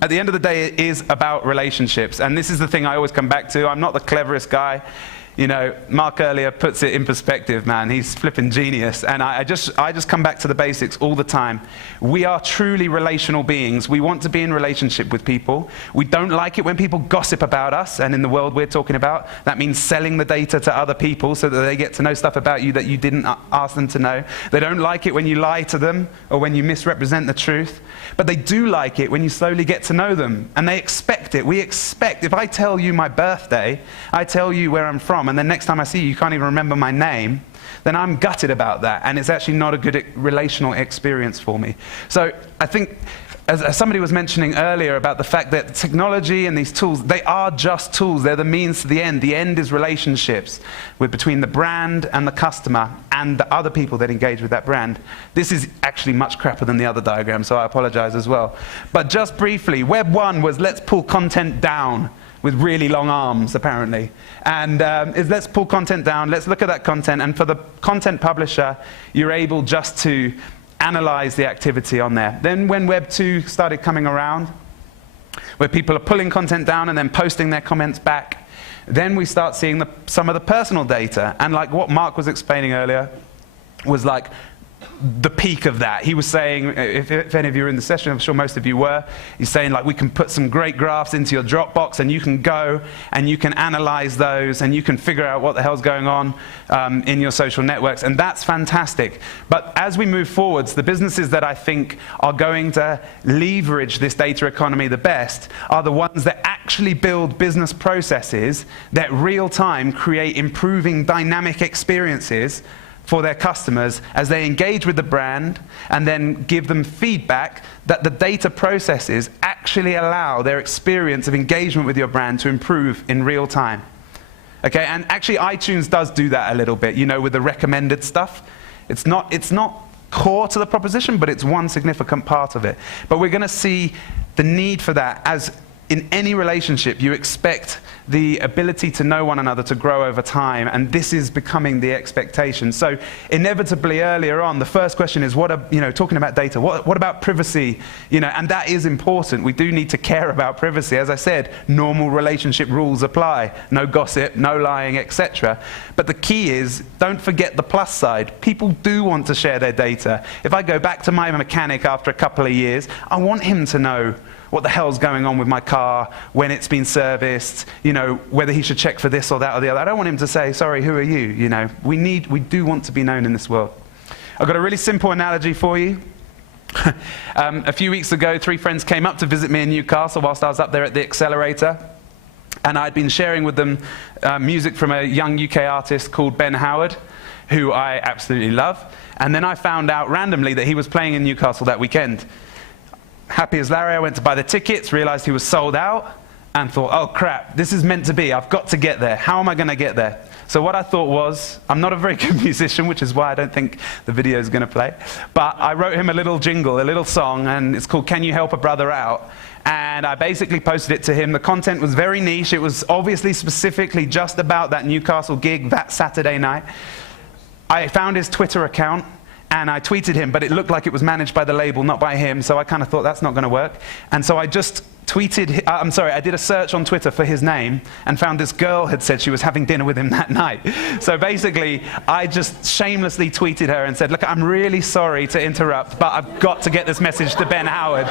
at the end of the day, it is about relationships. And this is the thing I always come back to. I'm not the cleverest guy. You know, Mark earlier puts it in perspective, man. He's flipping genius. And I just come back to the basics all the time. We are truly relational beings. We want to be in relationship with people. We don't like it when people gossip about us. And in the world we're talking about, that means selling the data to other people so that they get to know stuff about you that you didn't ask them to know. They don't like it when you lie to them or when you misrepresent the truth. But they do like it when you slowly get to know them. And they expect it. We expect, if I tell you my birthday, I tell you where I'm from, and then next time I see you, you can't even remember my name, then I'm gutted about that, and it's actually not a good relational experience for me. So I think, as somebody was mentioning earlier about the fact that technology and these tools, they are just tools. They're the means to the end. The end is relationships between the brand and the customer and the other people that engage with that brand. This is actually much crappier than the other diagram, so I apologize as well. But just briefly, Web 1 was let's pull content down with really long arms, apparently. And let's pull content down, let's look at that content, and for the content publisher, you're able just to analyze the activity on there. Then when Web 2 started coming around, where people are pulling content down and then posting their comments back, then we start seeing some of the personal data. And like what Mark was explaining earlier was like the peak of that. He was saying, if any of you were in the session, I'm sure most of you were, he's saying like we can put some great graphs into your Dropbox and you can go and you can analyze those and you can figure out what the hell's going on in your social networks, and that's fantastic. But as we move forwards, the businesses that I think are going to leverage this data economy the best are the ones that actually build business processes that real time create improving dynamic experiences for their customers as they engage with the brand and then give them feedback that the data processes actually allow their experience of engagement with your brand to improve in real time. Okay, and actually iTunes does do that a little bit, you know, with the recommended stuff. It's not core to the proposition, but it's one significant part of it. But we're going to see the need for that. As in any relationship, you expect the ability to know one another to grow over time, and this is becoming the expectation. So inevitably earlier on, the first question is, talking about data, what about privacy? You know, and that is important. We do need to care about privacy. As I said, normal relationship rules apply. No gossip, no lying, etc. But the key is, don't forget the plus side. People do want to share their data. If I go back to my mechanic after a couple of years, I want him to know what the hell's going on with my car, when it's been serviced, you know, whether he should check for this or that or the other. I don't want him to say, sorry, who are you? You know, we do want to be known in this world. I've got a really simple analogy for you. A few weeks ago, 3 friends came up to visit me in Newcastle whilst I was up there at the accelerator. And I'd been sharing with them music from a young UK artist called Ben Howard, who I absolutely love. And then I found out randomly that he was playing in Newcastle that weekend. Happy as Larry, I went to buy the tickets, realized he was sold out, and thought, oh crap, this is meant to be, I've got to get there. How am I going to get there? So what I thought was, I'm not a very good musician, which is why I don't think the video is going to play, but I wrote him a little jingle, a little song, and it's called Can You Help a Brother Out? And I basically posted it to him. The content was very niche. It was obviously specifically just about that Newcastle gig that Saturday night. I found his Twitter account, and I tweeted him, but it looked like it was managed by the label, not by him, so I kind of thought that's not going to work. And so I just tweeted, I did a search on Twitter for his name and found this girl had said she was having dinner with him that night. So basically, I just shamelessly tweeted her and said, look, I'm really sorry to interrupt, but I've got to get this message to Ben Howard.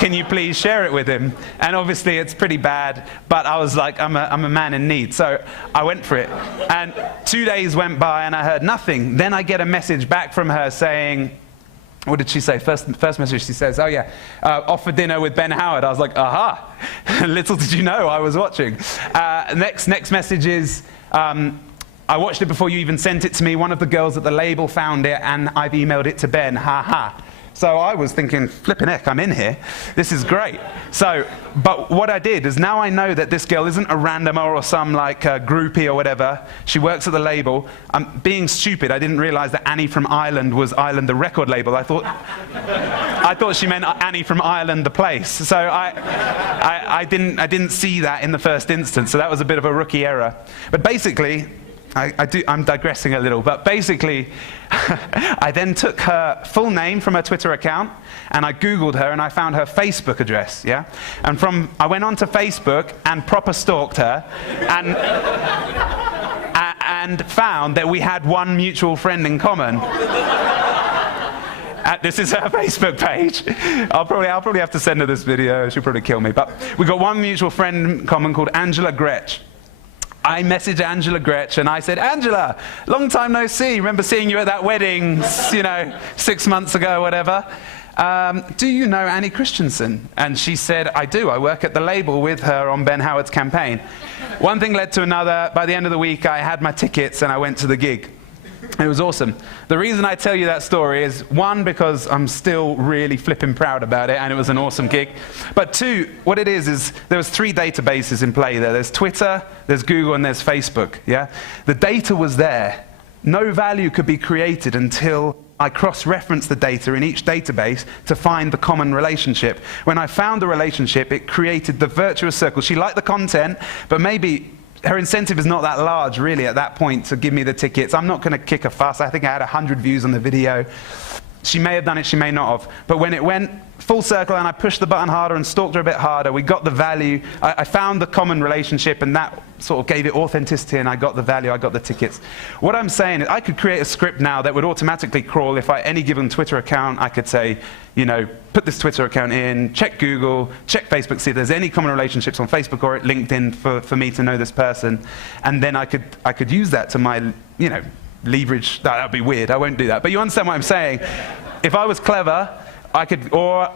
Can you please share it with him? And obviously, it's pretty bad, but I was like, I'm a man in need. So I went for it. And 2 days went by and I heard nothing. Then I get a message back from her saying, what did she say? First message, she says, oh yeah, off for dinner with Ben Howard. I was like, aha, little did you know I was watching. Next message is, I watched it before you even sent it to me. One of the girls at the label found it and I've emailed it to Ben, ha ha. So I was thinking, flipping heck, I'm in here. This is great. So, but what I did is now I know that this girl isn't a randomer or some like groupie or whatever. She works at the label. I'm being stupid. I didn't realize that Annie from Ireland was Ireland the record label. I thought she meant Annie from Ireland the place. So I didn't see that in the first instance. So that was a bit of a rookie error. But basically, I'm digressing a little, but basically, I then took her full name from her Twitter account, and I Googled her, and I found her Facebook address, yeah? And I went onto Facebook and proper stalked her, and found that we had one mutual friend in common. This is her Facebook page. I'll probably have to send her this video. She'll probably kill me. But we got one mutual friend in common called Angela Gretsch. I messaged Angela Gretsch and I said, Angela, long time no see. Remember seeing you at that wedding, 6 months ago, whatever. Do you know Annie Christensen? And she said, I do. I work at the label with her on Ben Howard's campaign. One thing led to another. By the end of the week, I had my tickets and I went to the gig. It was awesome. The reason I tell you that story is, one, because I'm still really flipping proud about it, and it was an awesome gig. But two, what it is there was 3 databases in play there. There's Twitter, there's Google, and there's Facebook, yeah? The data was there. No value could be created until I cross-referenced the data in each database to find the common relationship. When I found the relationship, it created the virtuous circle. She liked the content, but maybe her incentive is not that large, really, at that point, to give me the tickets. I'm not going to kick a fuss. I think I had 100 views on the video. She may have done it, she may not have. But when it went full circle and I pushed the button harder and stalked her a bit harder, we got the value. I found the common relationship, and that sort of gave it authenticity, and I got the value, I got the tickets. What I'm saying is I could create a script now that would automatically crawl. If any given Twitter account, I could say, put this Twitter account in, check Google, check Facebook, see if there's any common relationships on Facebook or at LinkedIn for me to know this person. And then I could use that to my, leverage. That would be weird. I won't do that. But you understand what I'm saying. If I was clever, or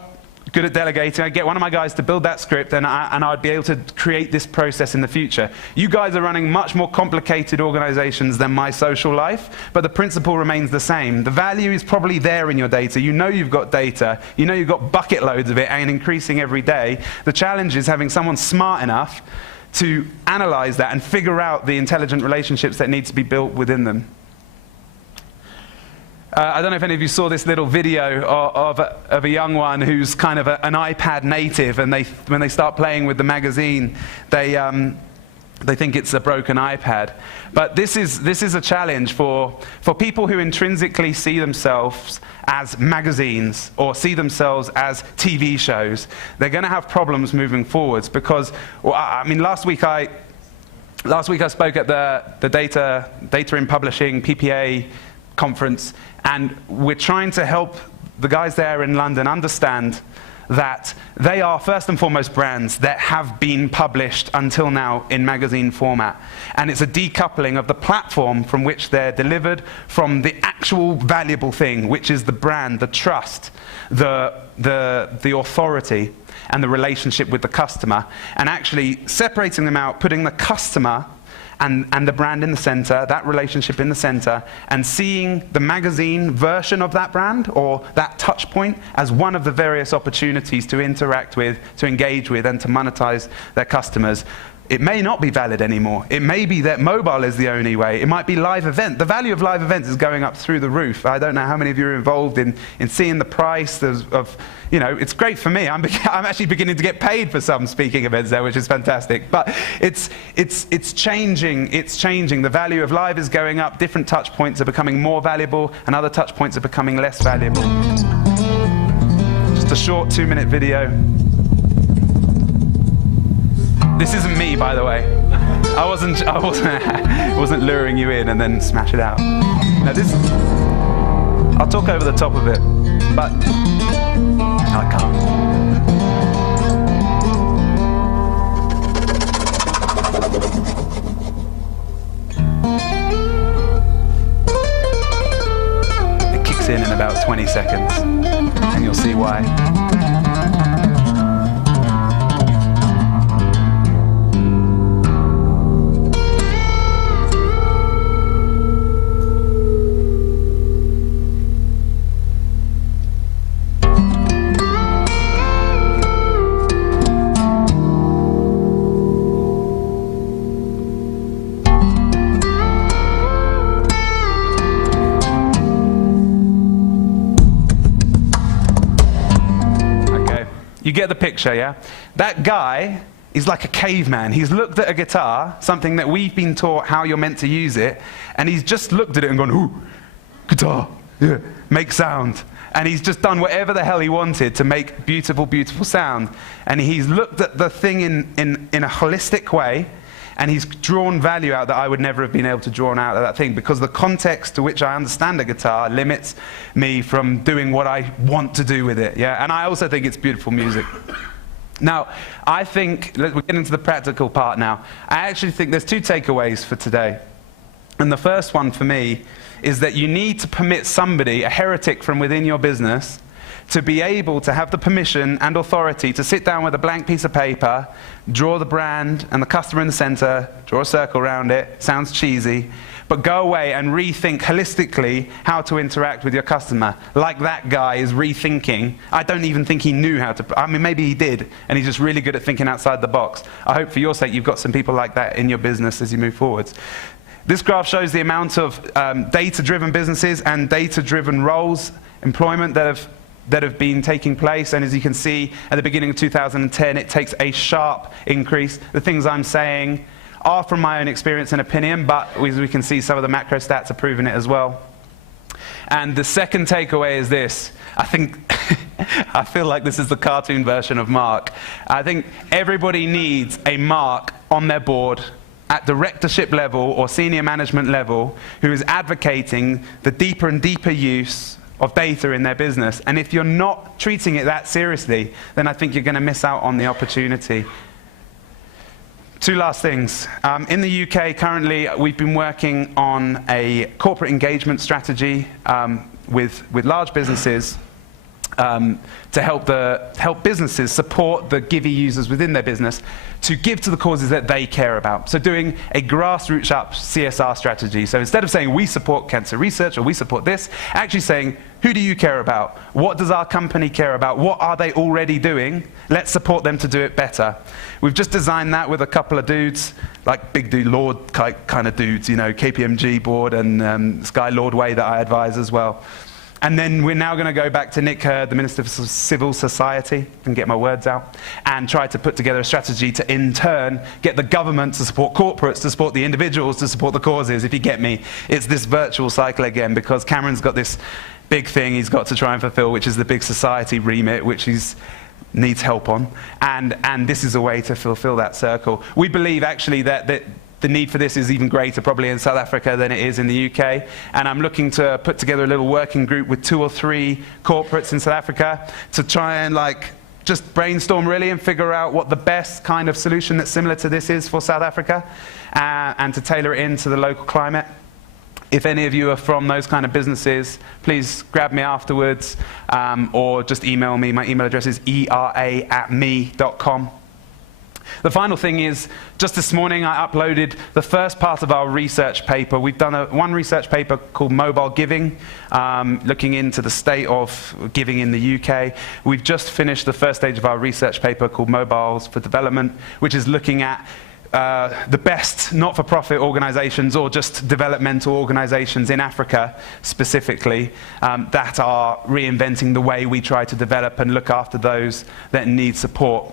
good at delegating, I'd get one of my guys to build that script, and I'd be able to create this process in the future. You guys are running much more complicated organizations than my social life, but the principle remains the same. The value is probably there in your data. You know you've got data. You know you've got bucket loads of it and increasing every day. The challenge is having someone smart enough to analyze that and figure out the intelligent relationships that need to be built within them. I don't know if any of you saw this little video of a young one who's kind of an iPad native, and when they start playing with the magazine, they think it's a broken iPad. But this is a challenge for people who intrinsically see themselves as magazines or see themselves as TV shows. They're going to have problems moving forwards because, last week I spoke at the Data in Publishing, PPA conference, and we're trying to help the guys there in London understand that they are first and foremost brands that have been published until now in magazine format. And it's a decoupling of the platform from which they're delivered from the actual valuable thing, which is the brand, the trust, the authority, and the relationship with the customer, and actually separating them out, putting the customer and the brand in the center, that relationship in the center, and seeing the magazine version of that brand or that touch point as one of the various opportunities to interact with, to engage with, and to monetize their customers. It may not be valid anymore. It may be that mobile is the only way. It might be live event. The value of live events is going up through the roof. I don't know how many of you are involved in seeing the price of it's great for me. I'm actually beginning to get paid for some speaking events there, which is fantastic. But it's changing. It's changing. The value of live is going up. Different touch points are becoming more valuable, and other touch points are becoming less valuable. Just a short 2-minute video. This isn't me, by the way. I wasn't luring you in and then smash it out. Now I'll talk over the top of it, but I can't. It kicks in about 20 seconds, and you'll see why. You get the picture, yeah? That guy He's like a caveman. He's looked at a guitar, something that we've been taught how you're meant to use it, and he's just looked at it and gone, ooh, guitar, yeah, make sound. And he's just done whatever the hell he wanted to make beautiful, beautiful sound. And he's looked at the thing in a holistic way, and he's drawn value out that I would never have been able to draw out of that thing, because the context to which I understand a guitar limits me from doing what I want to do with it. Yeah? And I also think it's beautiful music. Now, I think, we're getting into the practical part now. I actually think there's two takeaways for today. And the first one for me is that you need to permit somebody, a heretic from within your business, to be able to have the permission and authority to sit down with a blank piece of paper, draw the brand and the customer in the center, draw a circle around it, sounds cheesy, but go away and rethink holistically how to interact with your customer. Like that guy is rethinking. I don't even think he knew how to, I mean, maybe he did, and he's just really good at thinking outside the box. I hope for your sake you've got some people like that in your business as you move forwards. This graph shows the amount of data-driven businesses and data-driven roles, employment that have been taking place. And as you can see, at the beginning of 2010, it takes a sharp increase. The things I'm saying are from my own experience and opinion, but as we can see, some of the macro stats are proving it as well. And the second takeaway is this. I think, I feel like this is the cartoon version of Mark. I think everybody needs a Mark on their board at directorship level or senior management level who is advocating the deeper and deeper use of data in their business. And if you're not treating it that seriously, then I think you're going to miss out on the opportunity. Two last things. In the UK, currently, we've been working on a corporate engagement strategy with large businesses to help businesses support the Givey users within their business to give to the causes that they care about. So doing a grassroots up CSR strategy. So instead of saying we support cancer research or we support this, actually saying who do you care about? What does our company care about? What are they already doing? Let's support them to do it better. We've just designed that with a couple of dudes, like big dude, Lord kind of dudes, you know, KPMG board and Sky Lord Way that I advise as well. And then we're now going to go back to Nick Hurd, the Minister for Civil Society, and get my words out, and try to put together a strategy to, in turn, get the government to support corporates, to support the individuals, to support the causes, if you get me. It's this virtual cycle again, because Cameron's got this big thing he's got to try and fulfill, which is the big society remit, which he's needs help on. And this is a way to fulfill that circle. We believe, actually, that the need for this is even greater probably in South Africa than it is in the UK. And I'm looking to put together a little working group with 2 or 3 corporates in South Africa to try and just brainstorm really and figure out what the best kind of solution that's similar to this is for South Africa, and to tailor it into the local climate. If any of you are from those kind of businesses, please grab me afterwards, or just email me. My email address is era@me.com. The final thing is, just this morning I uploaded the first part of our research paper. We've done one research paper called Mobile Giving, looking into the state of giving in the UK. We've just finished the first stage of our research paper called Mobiles for Development, which is looking at the best not-for-profit organizations or just developmental organizations in Africa specifically that are reinventing the way we try to develop and look after those that need support.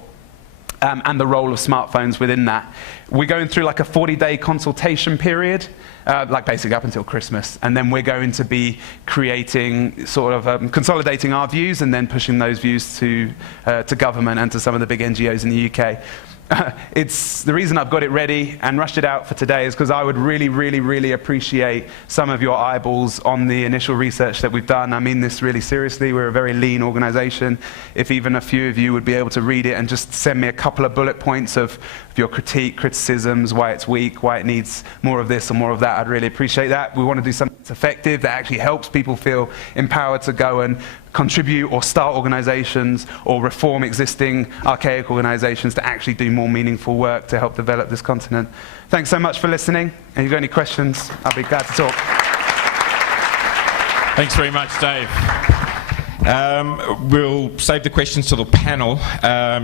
And the role of smartphones within that. We're going through like a 40-day consultation period, like basically up until Christmas, and then we're going to be creating, sort of consolidating our views and then pushing those views to government and to some of the big NGOs in the UK. It's the reason I've got it ready and rushed it out for today is because I would really, really, really appreciate some of your eyeballs on the initial research that we've done. I mean this really seriously. We're a very lean organization. If even a few of you would be able to read it and just send me a couple of bullet points of your criticisms, why it's weak, why it needs more of this or more of that, I'd really appreciate that. We want to do something that's effective, that actually helps people feel empowered to go and contribute or start organizations or reform existing archaic organizations to actually do more meaningful work to help develop this continent. Thanks so much for listening. If you've got any questions, I'll be glad to talk. Thanks very much, Dave. We'll save the questions to the panel.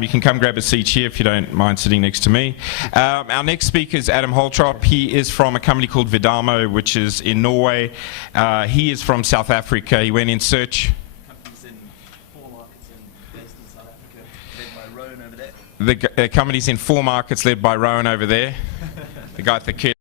You can come grab a seat here if you don't mind sitting next to me. Our next speaker is Adam Holtrop. He is from a company called Vidamo, which is in Norway. He is from South Africa. He went in search. Company's in 4 markets based in South Africa, led by Rowan over there. the company's in 4 markets, led by Rowan over there, the guy at the kid.